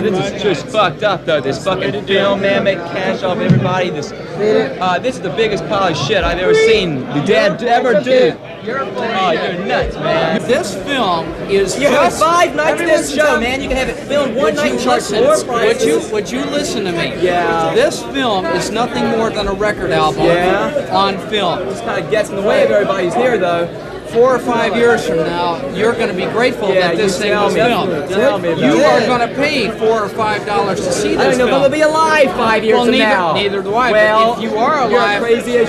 This is just fucked up, though. This fucking film, man, making cash off everybody. This is the biggest pile of shit I've ever seen the Dead ever do. Oh, you're nuts, man. This film is you have 5 nights this show, man. You can have it filmed one night and charge 4 prices. Would you listen to me? Yeah. This film is nothing more than a record album on film. This kind of gets in the way of everybody's here, though. 4 or 5 years from now, you're going to be grateful that this thing was filmed. You are going to pay $4 or $5 to see this film. I don't know if I'm going to be alive 5 years from now. Neither do I. Well, but if you are alive,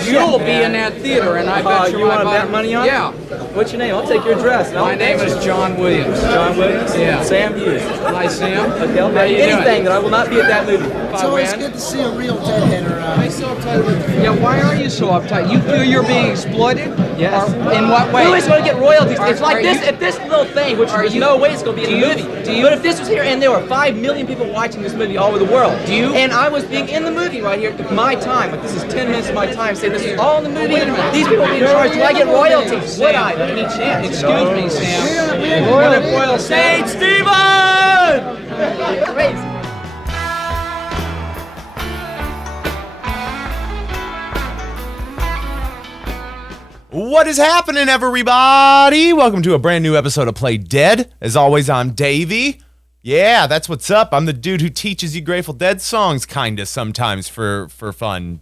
you'll be in that theater, and I bet you want to bet money on it? Yeah. What's your name? I'll take your address. My name is John Williams. John Williams? Yeah. Sam Hughes. Hi, Sam. Okay, I'll bet anything that I will not be at that movie. It's always good to see a real deadheader. I'm so uptight. Yeah, why are you so uptight? You feel you're being exploited? Yes. In what way? Who is going to get royalties? It's like this. If this little thing, which there's no way it's going to be in the movie. But if this was here and there were 5 million people watching this movie all over the world, and I was being in the movie right here at my time, like this is 10 minutes of my time, saying this is all in the movie. These people being charged. Do I get royalties? Would I? Any chance? Excuse me, Sam. Royal St. Stephen! Crazy. What is happening, everybody? Welcome to a brand new episode of Play Dead. As always, I'm Davey. Yeah, that's what's up. I'm the dude who teaches you Grateful Dead songs, kinda, sometimes for fun.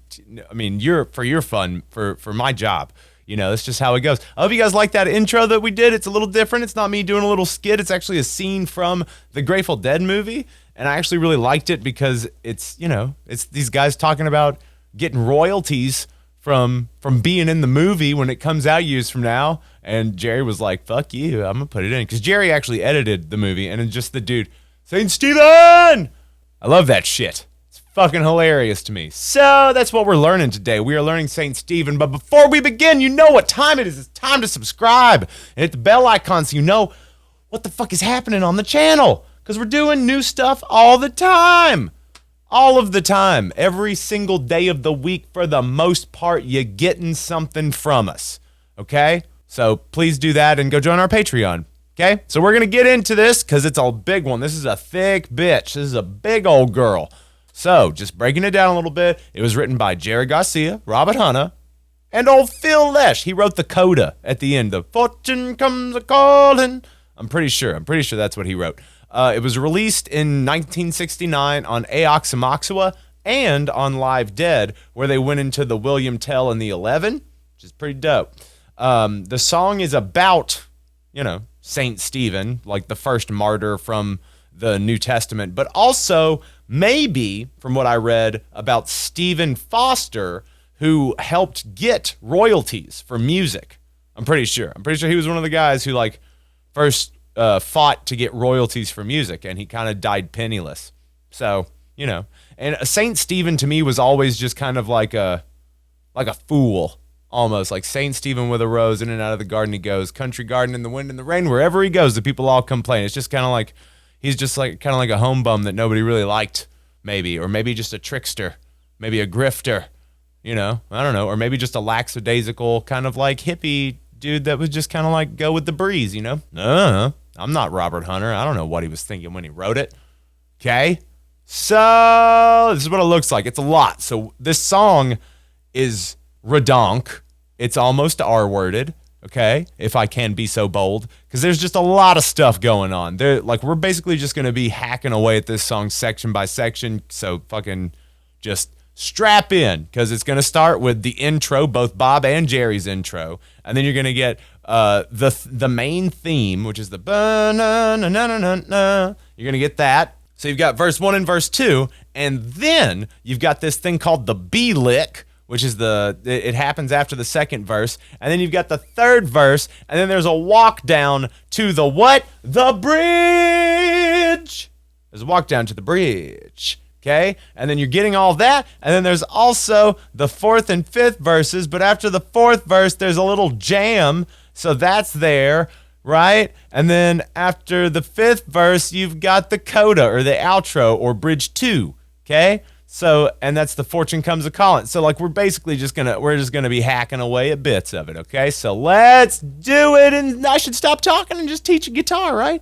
I mean, for your fun, for my job. You know, that's just how it goes. I hope you guys like that intro that we did. It's a little different. It's not me doing a little skit. It's actually a scene from the Grateful Dead movie. And I actually really liked it because it's, you know, it's these guys talking about getting royalties from being in the movie when it comes out years from now. And Jerry was like, fuck you, I'm gonna put it in. Because Jerry actually edited the movie, and it's just the dude, St. Stephen! I love that shit. It's fucking hilarious to me. So that's what we're learning today. We are learning St. Stephen. But before we begin, you know what time it is. It's time to subscribe and hit the bell icon so you know what the fuck is happening on the channel. Because we're doing new stuff all the time. All of the time, every single day of the week, for the most part, you're getting something from us, okay? So please do that and go join our Patreon, okay? So we're going to get into this because it's a big one. This is a thick bitch. This is a big old girl. So just breaking it down a little bit, it was written by Jerry Garcia, Robert Hunter, and old Phil Lesh. He wrote the coda at the end, the fortune comes a-calling. I'm pretty sure that's what he wrote. It was released in 1969 on Aoxymoxua and on Live Dead, where they went into the William Tell and the 11, which is pretty dope. The song is about, you know, Saint Stephen, like the first martyr from the New Testament, but also maybe, from what I read, about Stephen Foster, who helped get royalties for music. I'm pretty sure he was one of the guys who, like, first fought to get royalties for music, and he kind of died penniless. So, you know, and Saint Stephen to me was always just kind of like a fool, almost like Saint Stephen with a rose, in and out of the garden he goes, country garden in the wind and the rain, wherever he goes, the people all complain. It's just kind of like, he's just like kind of like a home bum that nobody really liked, maybe, or maybe just a trickster, maybe a grifter, you know, I don't know, or maybe just a lackadaisical kind of like hippie dude that was just kind of like go with the breeze, you know? I'm not Robert Hunter. I don't know what he was thinking when he wrote it. Okay? So, this is what it looks like. It's a lot. So, this song is redonk. It's almost R-worded, okay? If I can be so bold. Because there's just a lot of stuff going on. We're basically just going to be hacking away at this song section by section. So, fucking just strap in, because it's going to start with the intro, both Bob and Jerry's intro, and then you're going to get the main theme, which is the ba-na-na-na-na-na. You're going to get that. So you've got verse 1 and verse 2, and then you've got this thing called the B-lick, which is it happens after the second verse, and then you've got the third verse, and then there's a walk down to the what? The bridge. There's a walk down to the bridge. Okay, and then you're getting all that, and then there's also the fourth and fifth verses, but after the fourth verse, there's a little jam, so that's there, right? And then after the fifth verse, you've got the coda, or the outro, or bridge 2, okay? So, and that's the fortune comes a-calling. So, like, we're basically just gonna be hacking away at bits of it, okay? So let's do it, and I should stop talking and just teach a guitar, right?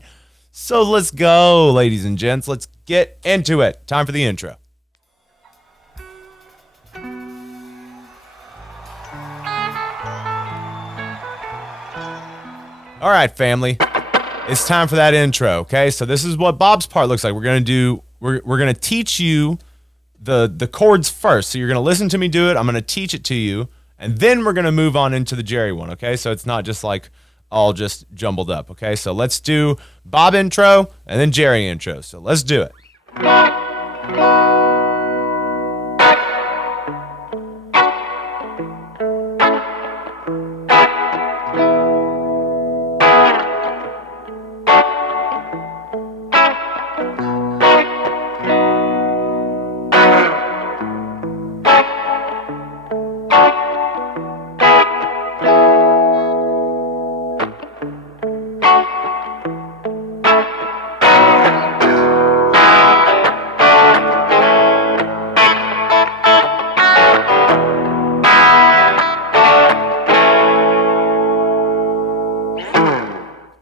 So let's go, ladies and gents. Let's get into it. Time for the intro. All right, family. It's time for that intro, okay? So this is what Bob's part looks like. We're gonna teach you the chords first. So you're gonna listen to me do it. I'm gonna teach it to you, and then we're gonna move on into the Jerry one, okay? So it's not just like all just jumbled up, okay? So let's do Bob intro and then Jerry intro. So let's do it.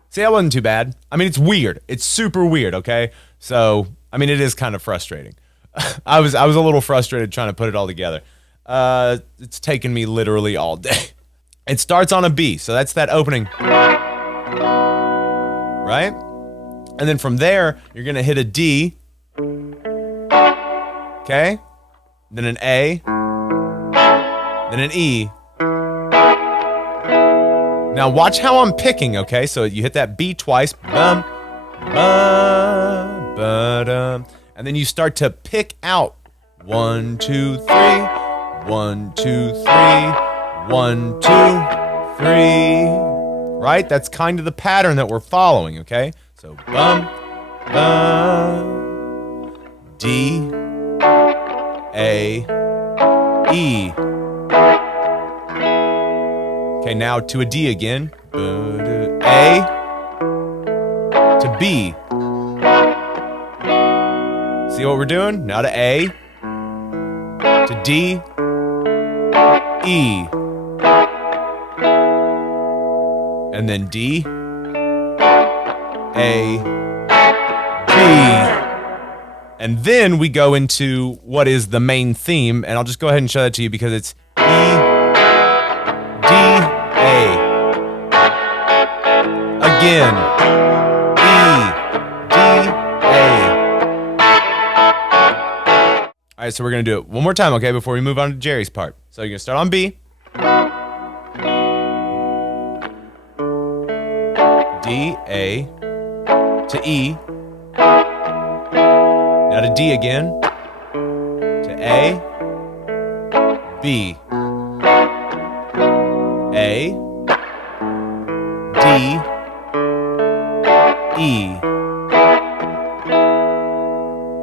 See, that wasn't too bad. I mean, it's weird. It's super weird, okay? So, I mean, it is kind of frustrating. I was a little frustrated trying to put it all together. It's taken me literally all day. It starts on a B, so that's that opening. Right? And then from there, you're going to hit a D. Okay? Then an A. Then an E. Now watch how I'm picking, okay? So you hit that B twice, bum, bum, ba-dum, and then you start to pick out 1, 2, 3, 1, 2, 3, 1, 2, 3. Right? That's kind of the pattern that we're following, okay? So bum, bum, D, A, E. Okay, now to a D again. A to B. See what we're doing? Now to A to D, E, and then D, A, B. And then we go into what is the main theme, and I'll just go ahead and show that to you because it's E, D, A. Again. E, D, A. All right, so we're going to do it one more time, okay, before we move on to Jerry's part. So you're going to start on B. D, A, to E. Now to D again. To A, B. A, D, E.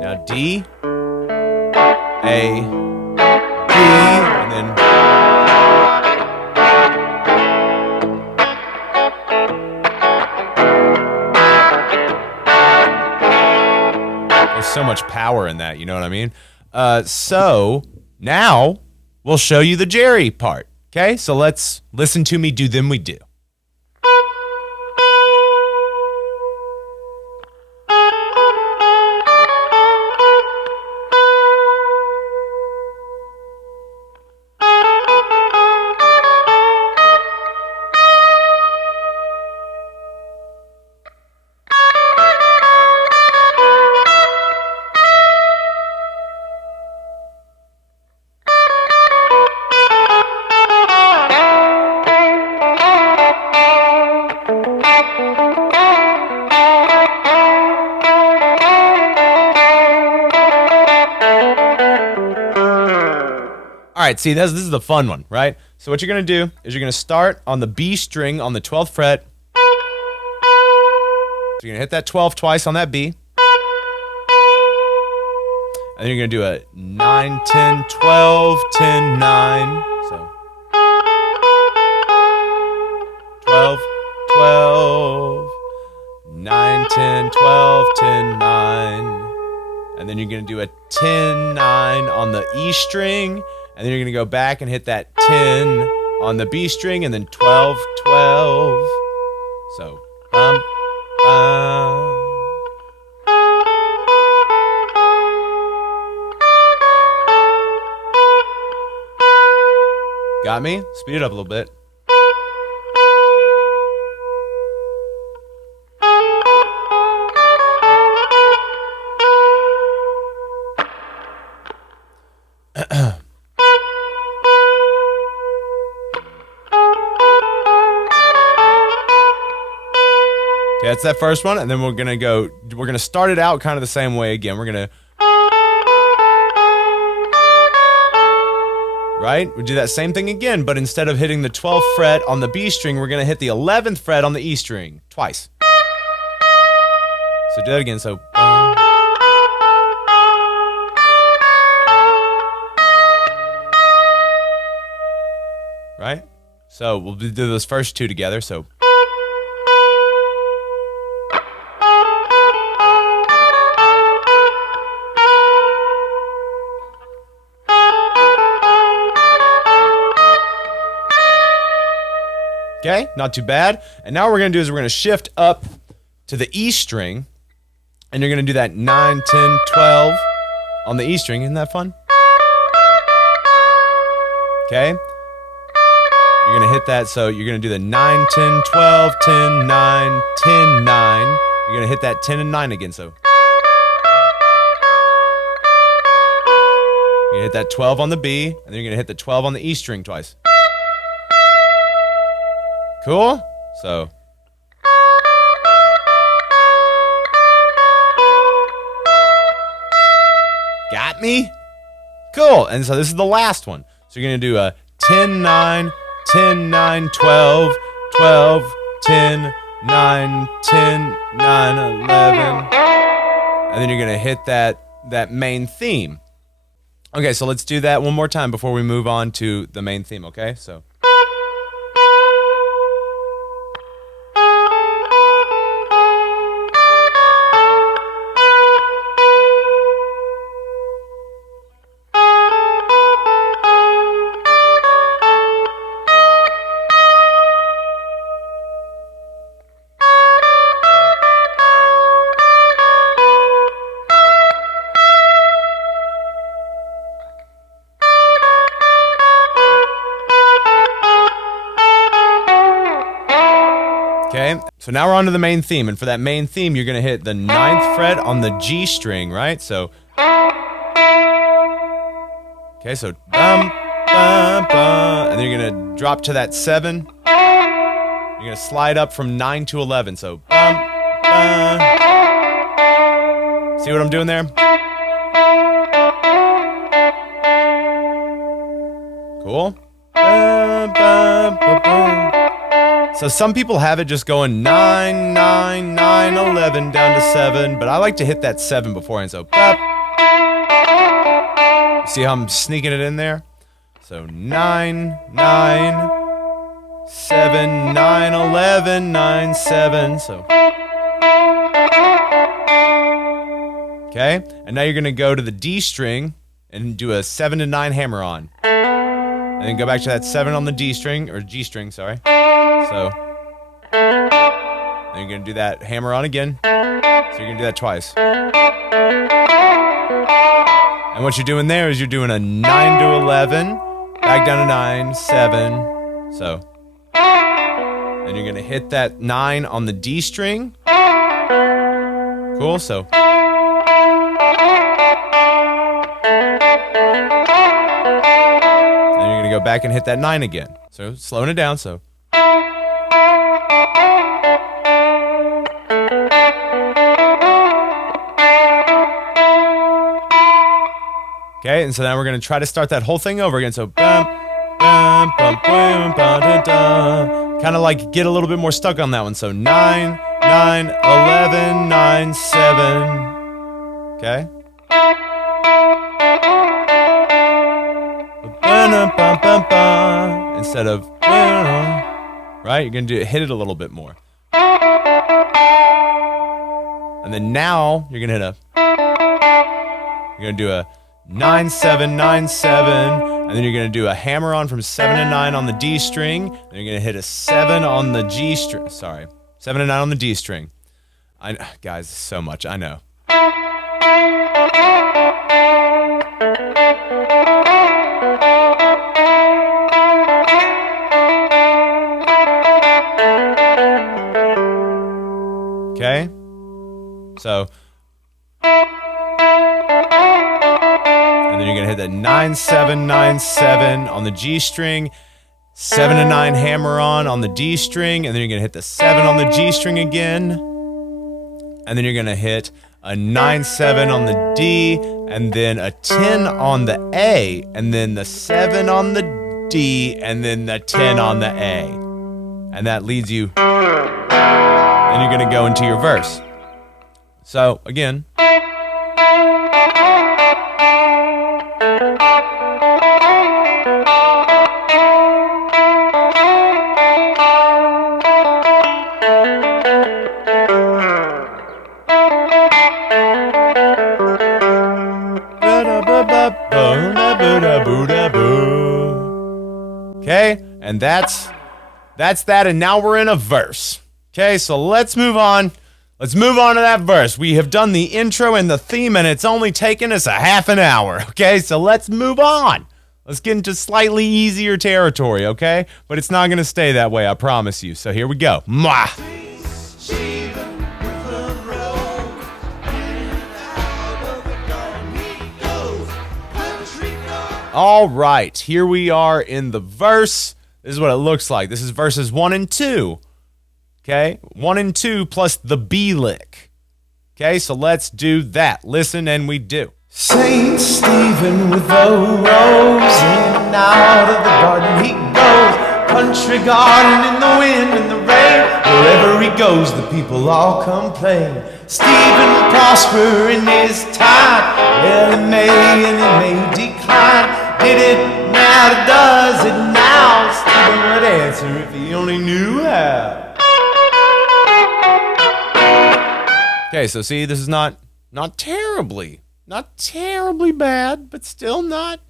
Now D, A, B, and then there's so much power in that, you know what I mean? So now we'll show you the Jerry part. Okay, so let's listen to me do them we do. All right, see, this is the fun one, right? So what you're going to do is you're going to start on the B string on the 12th fret. So you're going to hit that 12 twice on that B. And then you're going to do a 9, 10, 12, 10, 9. So 12, 12, 9, 10, 12, 10, 9. And then you're going to do a 10, 9 on the E string. And then you're going to go back and hit that 10 on the B string, and then 12, 12. So, bum, bum. Got me? Speed it up a little bit. Okay, that's that first one, and then we're gonna start it out kind of the same way again. We're gonna, right? We do that same thing again, but instead of hitting the 12th fret on the B string, we're gonna hit the 11th fret on the E string twice. So do that again. So. Right? So we'll do those first two together. So. Okay, not too bad. And now what we're going to do is we're going to shift up to the E string. And you're going to do that 9, 10, 12 on the E string. Isn't that fun? Okay. You're going to hit that. So you're going to do the 9, 10, 12, 10, 9, 10, 9. You're going to hit that 10 and 9 again. So you're going to hit that 12 on the B. And then you're going to hit the 12 on the E string twice. Cool? So. Got me? Cool. And so this is the last one. So you're going to do a 10, 9, 10, 9, 12, 12, 10, 9, 10, 9, 11. And then you're going to hit that main theme. Okay, so let's do that one more time before we move on to the main theme, okay? So. Okay, so now we're on to the main theme, and for that main theme, you're going to hit the 9th fret on the G string, right? So, okay, so bum, bum, bum, and then you're going to drop to that 7. You're going to slide up from 9 to 11, so bum, bum. See what I'm doing there? Cool. Bum, bum, bum, bum. So some people have it just going 9, 9, 9, 11 down to 7, but I like to hit that 7 beforehand. So, bop. See how I'm sneaking it in there? So 9, 9, 7, 9, 11, 9, 7. So. Okay, and now you're going to go to the D string and do a 7 to 9 hammer on. And then go back to that 7 on the D string, or G string, sorry. So, then you're going to do that hammer on again. So you're going to do that twice. And what you're doing there is you're doing a 9 to 11, back down to 9, 7. So, then you're going to hit that 9 on the D string. Cool, so. Then you're going to go back and hit that 9 again. So, slowing it down, so. Okay, and so now we're going to try to start that whole thing over again. So, bum, bum, bum, bum, bum, da, da. Kind of like get a little bit more stuck on that one. So 9, 9, 11, 9, 7. Okay. Instead of, right, you're going to hit it a little bit more. And then now you're going to hit a, you're going to do a 9, 7, 9, 7, and then you're going to do a hammer on from 7 to 9 on the D string, and you're going to hit a 7 on the G string, 7 to 9 on the D string. Guys, so much, I know. So, and then you're gonna hit that 9-7, 9-7 on the G string, 7 and 9 hammer on the D string, and then you're gonna hit the 7 on the G string again, and then you're gonna hit a 9-7 on the D, and then a 10 on the A, and then the 7 on the D, and then the 10 on the A. And that leads you, and you're gonna go into your verse. So, again. Okay, and that's that, and now we're in a verse. Okay, so let's move on. Let's move on to that verse. We have done the intro and the theme, and it's only taken us a half an hour. Okay, so let's move on. Let's get into slightly easier territory, okay? But it's not gonna stay that way, I promise you. So here we go. Mwah! All right, here we are in the verse. This is what it looks like. This is verses 1 and 2. Okay, 1 and 2 plus the B lick. Okay, so let's do that. Listen, and we do. St. Stephen with the rose, in and out of the garden he goes. Country garden in the wind and the rain. Wherever he goes, the people all complain. Stephen prosper in his time. Well, it may and it may decline. Did it matter? Does it now? Stephen would answer if he only knew how. Okay, so see, this is not terribly bad, but still not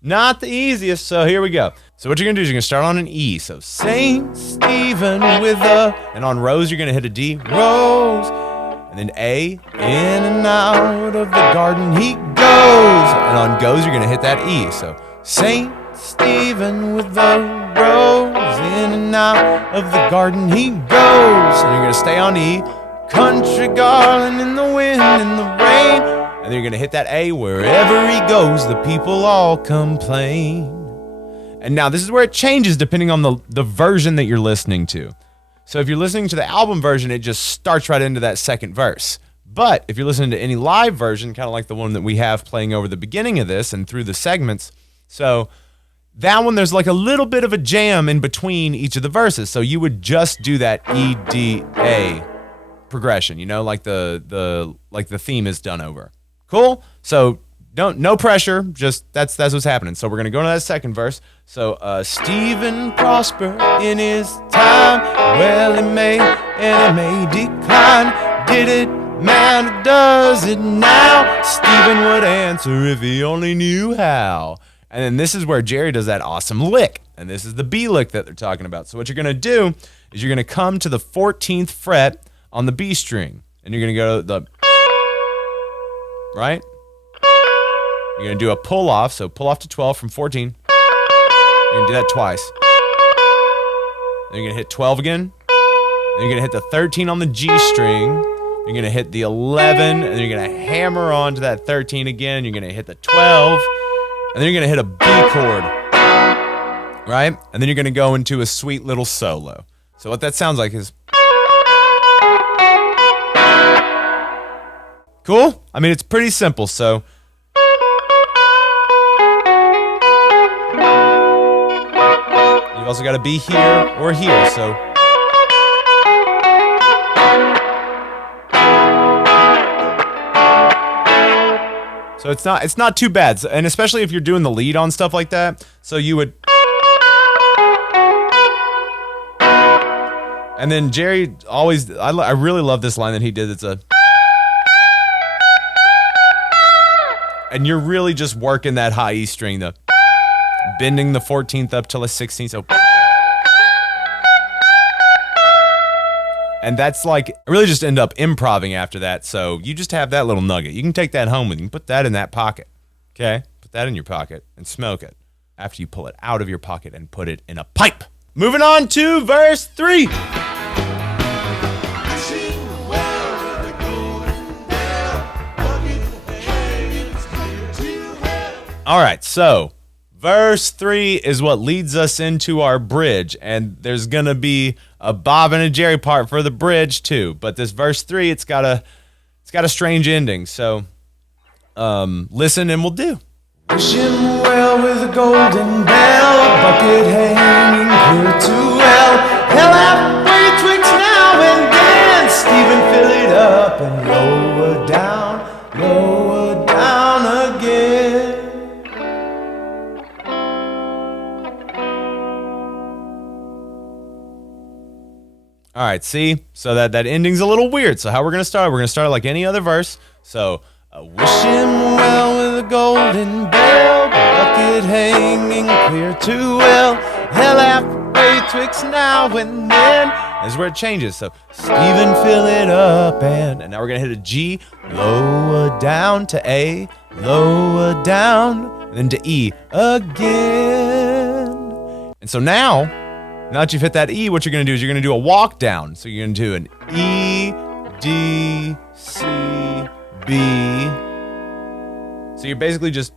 the easiest. So here we go. So what you're gonna do is you're gonna start on an E. So Saint Stephen with a, and on rose you're gonna hit a D, rose, and then A, in and out of the garden he goes, and on goes you're gonna hit that E. So Saint Stephen with the rose, in and out of the garden he goes, and you're gonna stay on E. Country garland in the wind and the rain, and then you're gonna hit that A. Wherever he goes, the people all complain. And now this is where it changes depending on the version that you're listening to. So if you're listening to the album version, it just starts right into that second verse. But if you're listening to any live version, kind of like the one that we have playing over the beginning of this and through the segments, so that one there's like a little bit of a jam in between each of the verses. So you would just do that E, D, A progression, you know, like the theme is done over. Cool? So no pressure, just that's what's happening. So we're gonna go to that second verse. So Stephen prosper in his time, well it may and it may decline. Did it matter? Does it now? Stephen would answer if he only knew how. And then this is where Jerry does that awesome lick, and this is the B lick that they're talking about. So what you're gonna do is you're gonna come to the 14th fret on the B string, and you're gonna go to the right. You're gonna do a pull off, so pull off to 12 from 14. You're gonna do that twice. Then you're gonna hit 12 again. Then you're gonna hit the 13 on the G string. You're gonna hit the 11, and then you're gonna hammer on to that 13 again. You're gonna hit the 12, and then you're gonna hit a B chord, right? And then you're gonna go into a sweet little solo. So what that sounds like is cool. I mean, it's pretty simple. So you've also got to be here or here. So it's not too bad, and especially if you're doing the lead on stuff like that. So you would, and then Jerry always, I really love this line that he did. It's a, and you're really just working that high E string, the bending the 14th up till a 16th. So, and that's like, I really just end up improvising after that. So you just have that little nugget. You can take that home with you. You can put that in that pocket. Okay? Put that in your pocket and smoke it after you pull it out of your pocket and put it in a pipe. Moving on to verse 3. All right, so verse 3 is what leads us into our bridge, and there's gonna be a Bob and a Jerry part for the bridge too. But this verse 3, it's got a strange ending. So listen and we'll do. Wish him well with a golden bell, a bucket hanging clear to well. Hell halfway twixt now and then. Stephen, fill it up and lower down again. All right, see? So that ending's a little weird. So how we're going to start like any other verse. So, wish him well with a golden bell, bucket hanging clear to well. Hell halfway twixt now and then. Is where it changes. So, Stephen, fill it up and now we're going to hit a G, lower down to A, lower down, and then to E again. And so now that you've hit that E, what you're going to do is you're going to do a walk down. So you're going to do an E, D, C, B. So you're basically just...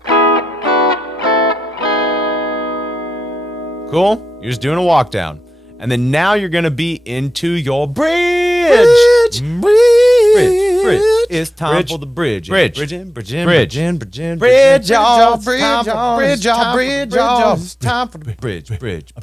Cool? You're just doing a walk down. And then now you're going to be into your bridge. Bridge. It's time for the bridge. Bridge, y'all. Bridge, y'all. It's time for the bridge. Bridge.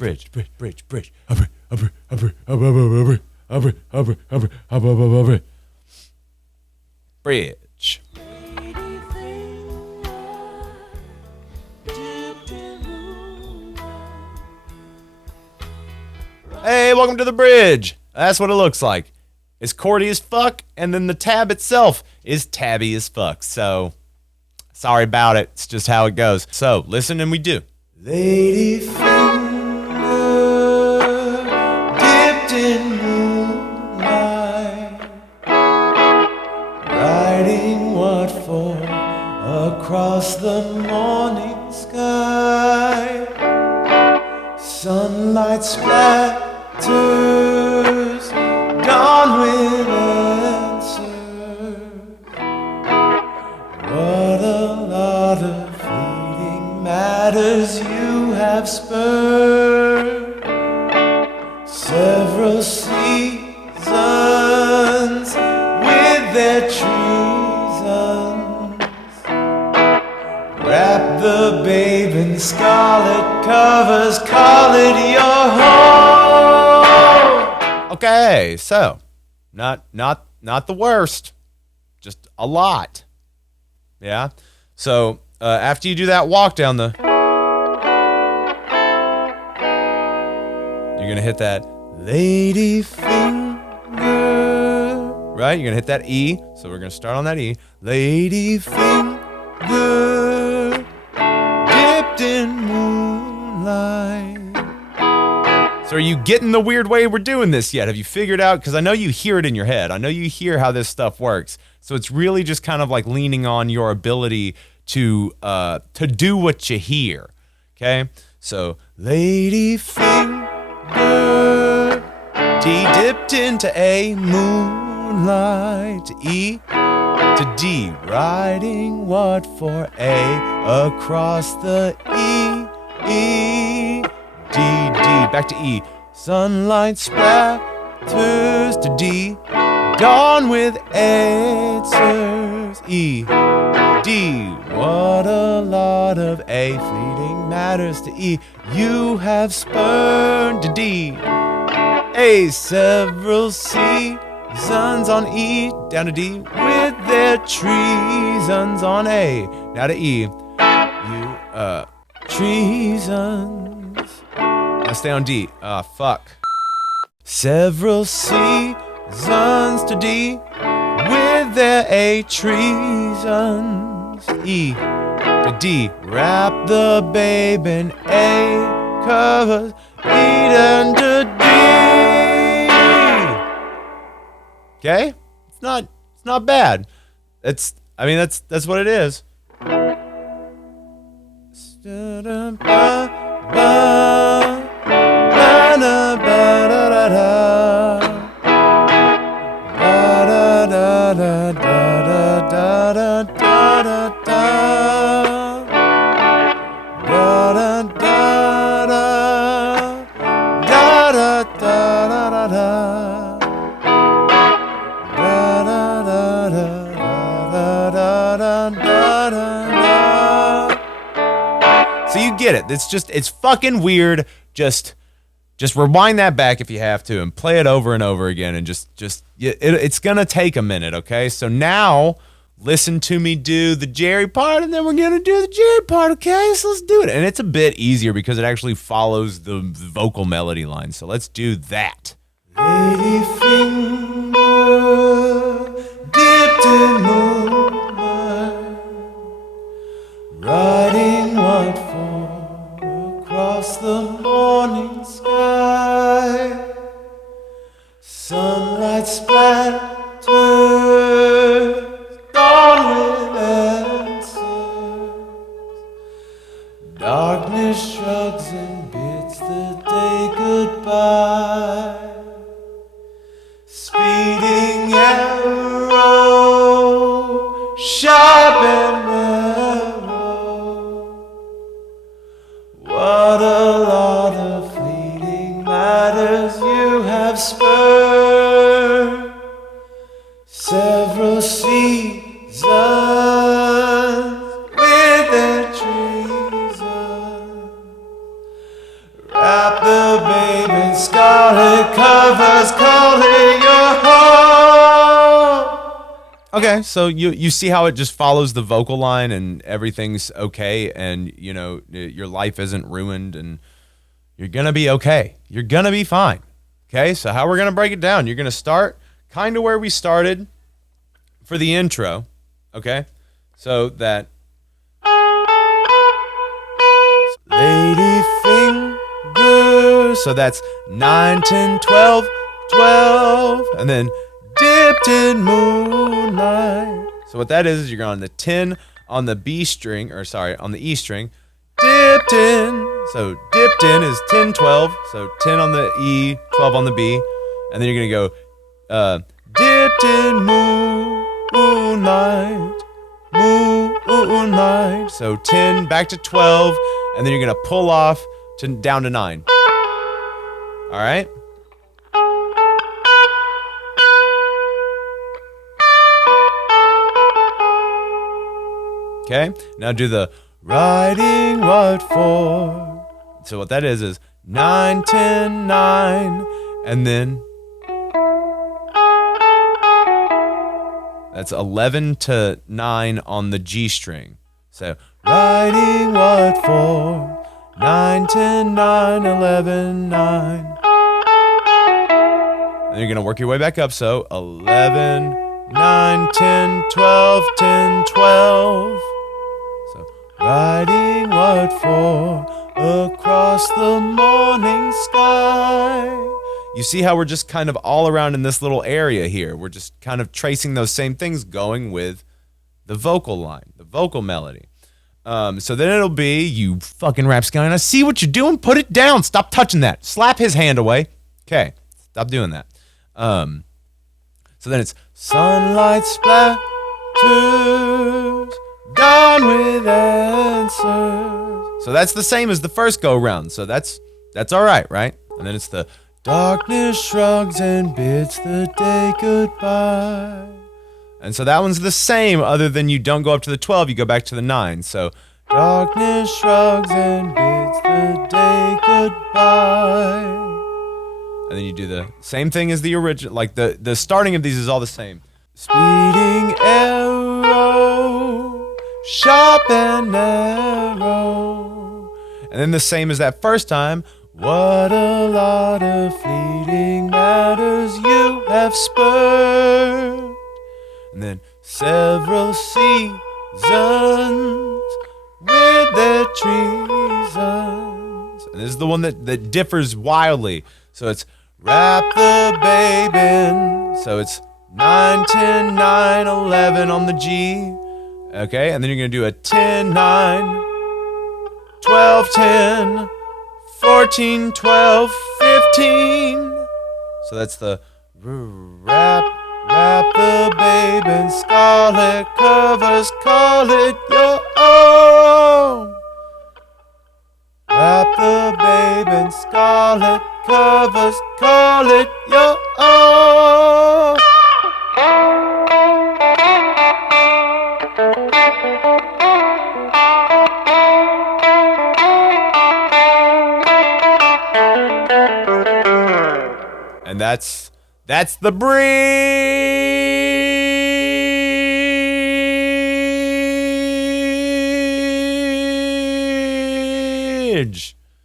Hey, welcome to the bridge. That's what it looks like. It's chordy as fuck, and then the tab itself is tabby as fuck. So, sorry about it. It's just how it goes. So, listen and we do. Lady finger dipped in moonlight, writing what for across the morning sky. Sunlight splatters dawn with answers. What a lot of fleeting matters you have spurred. Several seasons with their treasons. Wrap the babe in scarlet covers, call it your home. Okay, so not the worst, just a lot. Yeah. So after you do that walk down the, you're gonna hit that lady finger. Right? You're gonna hit that E. So we're gonna start on that E. Lady finger dipped in moonlight. So are you getting the weird way we're doing this yet? Have you figured out? Because I know you hear it in your head. I know you hear how this stuff works. So it's really just kind of like leaning on your ability to do what you hear. Okay? So lady finger D dipped into A, moonlight to E to D, writing what for A across the E, E, D, D, back to E. Sunlight splatters to D, dawn with answers. E, D, what a lot of A, fleeting matters to E. You have spurned to D. A, several seasons on E, down to D, with their treasons on A. Now to E. You, treasons. Now stay on D. Fuck. Several seasons to D, with their A treasons. E to D. Wrap the babe in A covers. E down to D. Okay? It's not bad. That's what it is. So you get it. It's fucking weird. Just rewind that back if you have to and play it over and over again and it's gonna take a minute, okay? So now listen to me do the Jerry part and then we're gonna do the Jerry part, okay? So let's do it. And it's a bit easier because it actually follows the vocal melody line. So let's do that. Lady finger dipped in moonlight, riding what for across the morning sky. Sunlight splatters, dawn with answers. Darkness shrugs and bids the day goodbye. Speeding arrow, sharp and narrow. What a lot of fleeting matters you have spurred. Several seasons with their treason. Wrap the babe in scarlet covers, call it your home. Okay, so you see how it just follows the vocal line and everything's okay and, you know, your life isn't ruined and you're going to be okay. You're going to be fine. Okay, so how we're going to break it down, you're going to start kind of where we started for the intro, okay? So that lady finger, so that's 9, 10, 12, 12, and then dipped in moonlight. So what that is you're on the 10 on the B string, or sorry, on the E string, dipped in. So dipped in is 10, 12, so 10 on the E, 12 on the B, and then you're going to go dipped in moonlight, moonlight. So 10 back to 12, and then you're going to pull off down to 9. All right? Okay, now do the riding what for. So what that is 9, 10, 9, and then that's 11 to 9 on the G string. So riding what for, 9, 10, 9, 11, 9. And you're going to work your way back up. So 11, 9, 10, 12, 10, 12. So riding what for across the morning sky. You see how we're just kind of all around in this little area here. We're just kind of tracing those same things going with the vocal line, the vocal melody. So then it'll be, you fucking rapscallion, I see what you're doing, put it down, stop touching that. Slap his hand away. Okay, stop doing that. So then it's sunlight splatters, dawn with answers. So that's the same as the first go round. So that's all right, right? And then it's the darkness shrugs and bids the day goodbye. And so that one's the same, other than you don't go up to the 12, you go back to the 9. So darkness shrugs and bids the day goodbye. And then you do the same thing as the original, like the starting of these is all the same. Speeding arrow, sharp and narrow. And then the same as that first time. What a lot of fleeting matters you have spurred. And then several seasons with their treasons. And this is the one that differs wildly. So it's wrap the babe in. So it's 9, 10, 9, 11 on the G. Okay, and then you're going to do a 10, 9, 12, 10, 14, 12, 15. So that's the wrap the babe in scarlet covers, call it your own. Wrap the babe in scarlet covers, call it your own. And that's the bridge.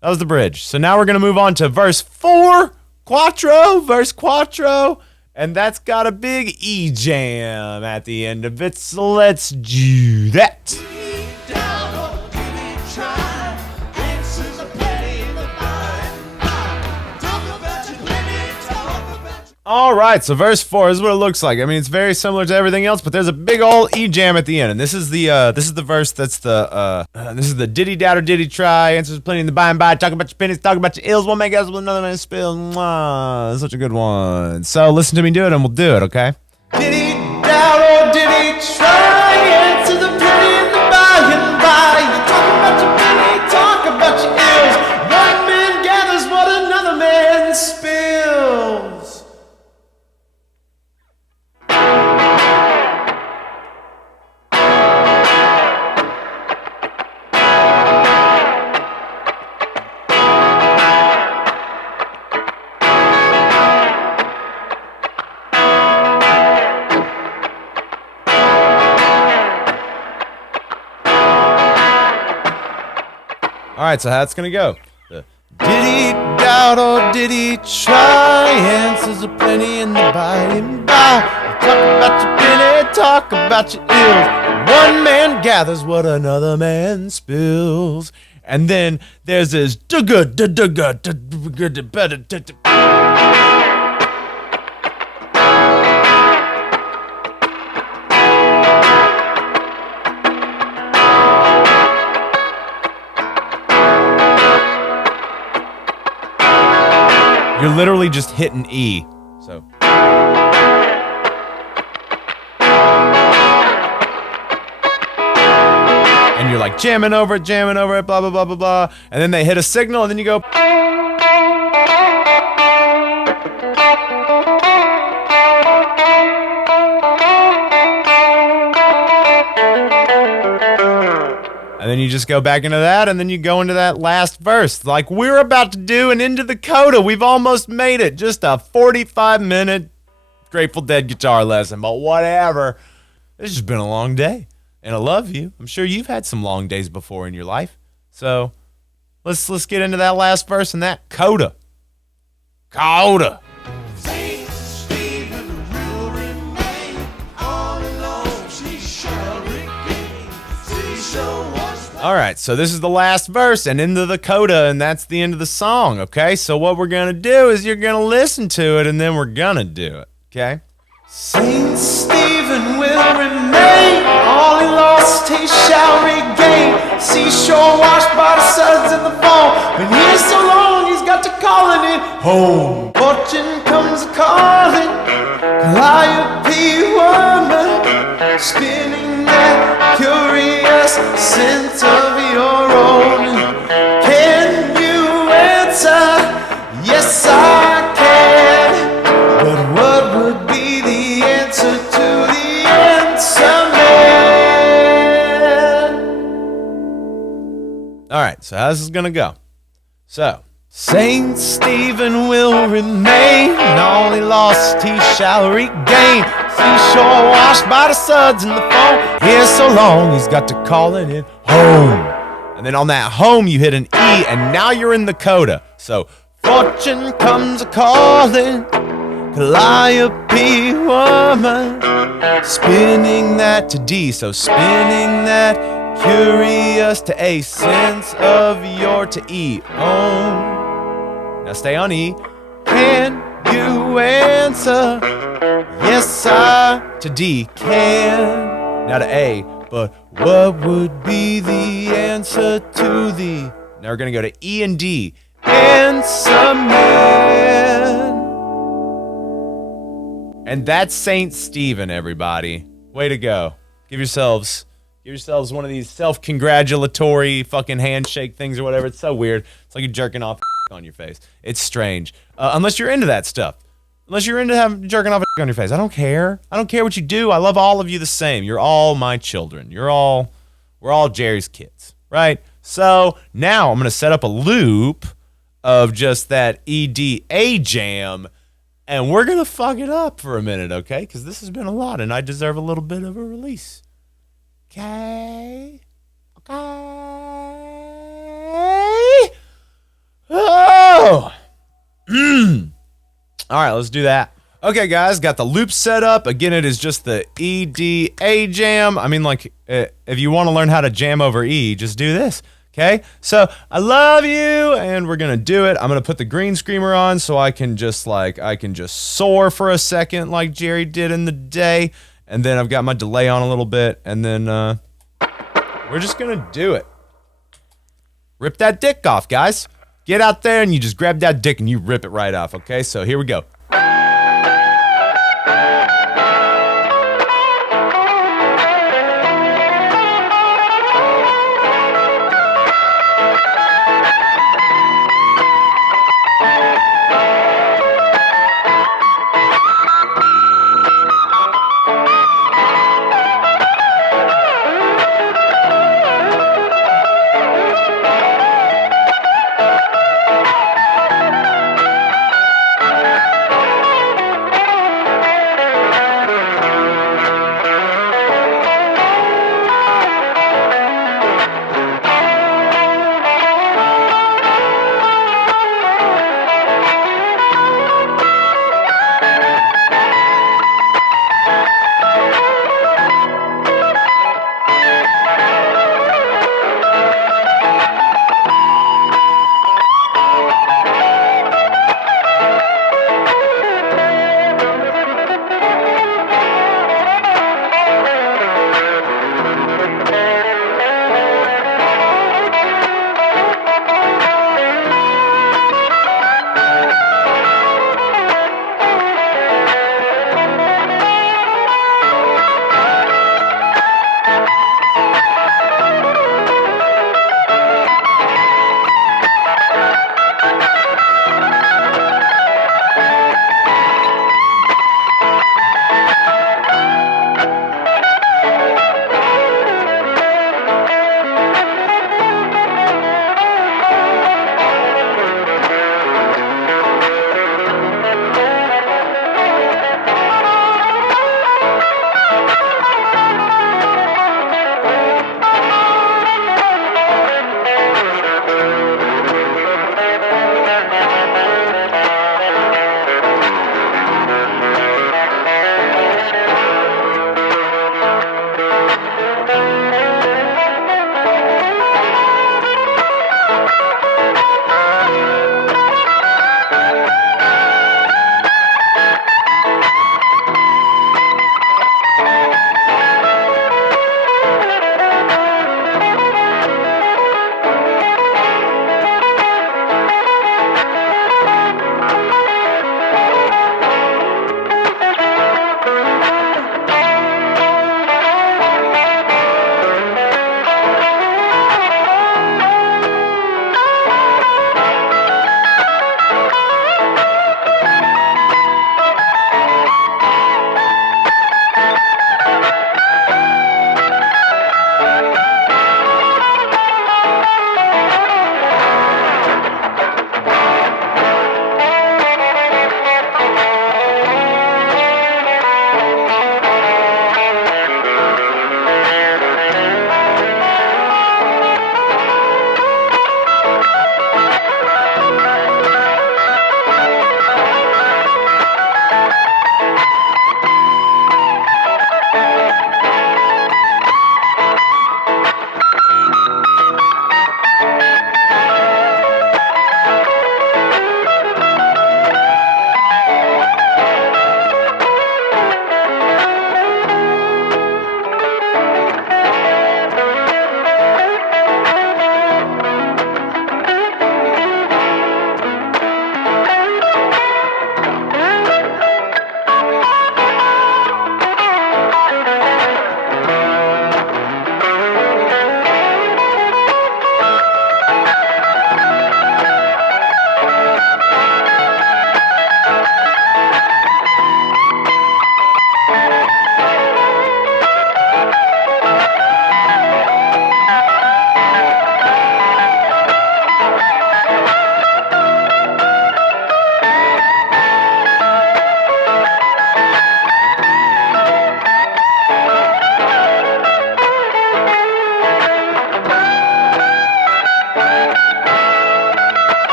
That was the bridge. So now we're going to move on to verse 4, verse quattro, and that's got a big E jam at the end of it. So let's do that. All right, so verse 4 is what it looks like. I mean, it's very similar to everything else, but there's a big old E jam at the end, and this is the verse that's this is the diddy doubt or diddy try, answers plenty in the by and by, talk about your pennies, talk about your ills, one man guess with another man spill. Mwah, that's such a good one. So listen to me do it, and we'll do it, okay? Diddy doubt or diddy try? Answer the penny in the by and by. You talk about your penny, talk about your ills. One man gathers what another man spills. All right, so how it's gonna go? Did he doubt or did he try? Answers are plenty in the by and by. Talk about your penny, talk about your ills. One man gathers what another man spills. And then there's this You're literally just hitting E. So. And you're like jamming over it, blah, blah, blah, blah, blah. And then they hit a signal, and then you go. And then you just go back into that, and then you go into that last verse. Like we're about to do and into the coda. We've almost made it. Just a 45-minute Grateful Dead guitar lesson, but whatever. It's just been a long day, and I love you. I'm sure you've had some long days before in your life. So let's get into that last verse and that coda. Coda. All right, so this is the last verse and into the coda, and that's the end of the song, okay? So what we're going to do is you're going to listen to it, and then we're going to do it, okay? Saint Stephen will remain. All he lost he shall regain. Seashore washed by the suds in the fall. Been here so long he's got to calling it home. Fortune comes a-calling. Calliope woman, spinning that curious scent of your own. Can you answer? Yes, I can. But what would be the answer to the answer man? All right, so how's this going to go? So, Saint Stephen will remain. All he lost he shall regain. Seashore washed by the suds in the foam. Here so long he's got to calling it home. and then on that home you hit an E, and now you're in the coda. So, Fortune comes a-calling, Calliope woman, spinning that to D. so spinning that curious to A, sense of your to E. Oh, now stay on E. Can you answer? Yes, I To D, can. Now to A, but what would be the answer to the? Now we're gonna go to E and D. answer man. And that's St. Stephen, everybody. Way to go. Give yourselves one of these self-congratulatory fucking handshake things or whatever. It's so weird. It's like you're jerking off on your face. It's strange. Unless you're into that stuff. Unless you're into jerking off on your face. I don't care. I don't care what you do. I love all of you the same. You're all my children. We're all Jerry's kids, right? So now I'm going to set up a loop of just that EDA jam, and we're going to fuck it up for a minute, okay? Because this has been a lot, and I deserve a little bit of a release. Okay? Oh! All right, let's do that. Okay, guys, got the loop set up. Again, it is just the EDA jam. I mean, like, if you want to learn how to jam over E, just do this. Okay, so I love you, and we're gonna do it. I'm gonna put the green screamer on so I can just soar for a second like Jerry did in the day, and then I've got my delay on a little bit, and then we're just gonna do it. Rip that dick off, guys. Get out there and you just grab that dick and you rip it right off. Okay, so here we go.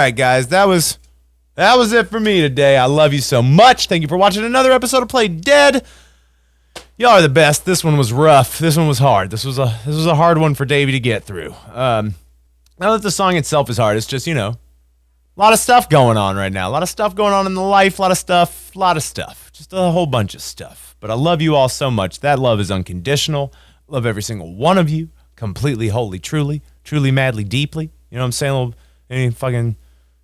right, guys. That was it for me today. I love you so much. Thank you for watching another episode of Play Dead. Y'all are the best. This one was rough. This one was hard. This was a hard one for Davey to get through. Not that the song itself is hard. It's just, a lot of stuff going on right now. A lot of stuff going on in the life. A lot of stuff. Just a whole bunch of stuff. But I love you all so much. That love is unconditional. Love every single one of you. Completely, wholly, truly, madly, deeply. You know what I'm saying? Any fucking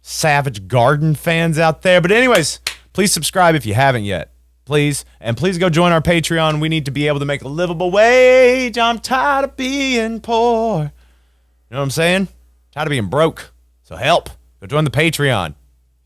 Savage Garden fans out there. But anyways, please subscribe if you haven't yet. Please. And please go join our Patreon. We need to be able to make a livable wage. I'm tired of being poor. You know what I'm saying? Tired of being broke. So help. Go join the Patreon.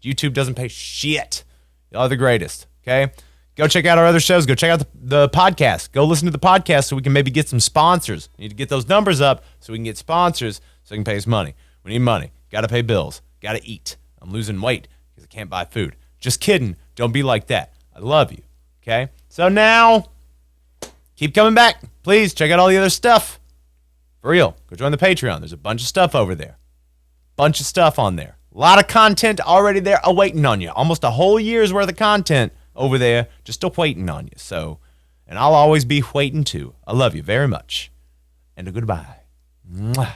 YouTube doesn't pay shit. Y'all are the greatest. Okay? Go check out our other shows. Go check out the podcast. Go listen to the podcast so we can maybe get some sponsors. We need to get those numbers up so we can get sponsors so we can pay us money. We need money. Got to pay bills. Got to eat. I'm losing weight because I can't buy food. Just kidding. Don't be like that. I love you. Okay? So now, keep coming back. Please check out all the other stuff. For real. Go join the Patreon. There's a bunch of stuff over there. Bunch of stuff on there. A lot of content already there awaiting on you. Almost a whole year's worth of content over there just waiting on you. So, and I'll always be waiting too. I love you very much. And a goodbye. Mwah.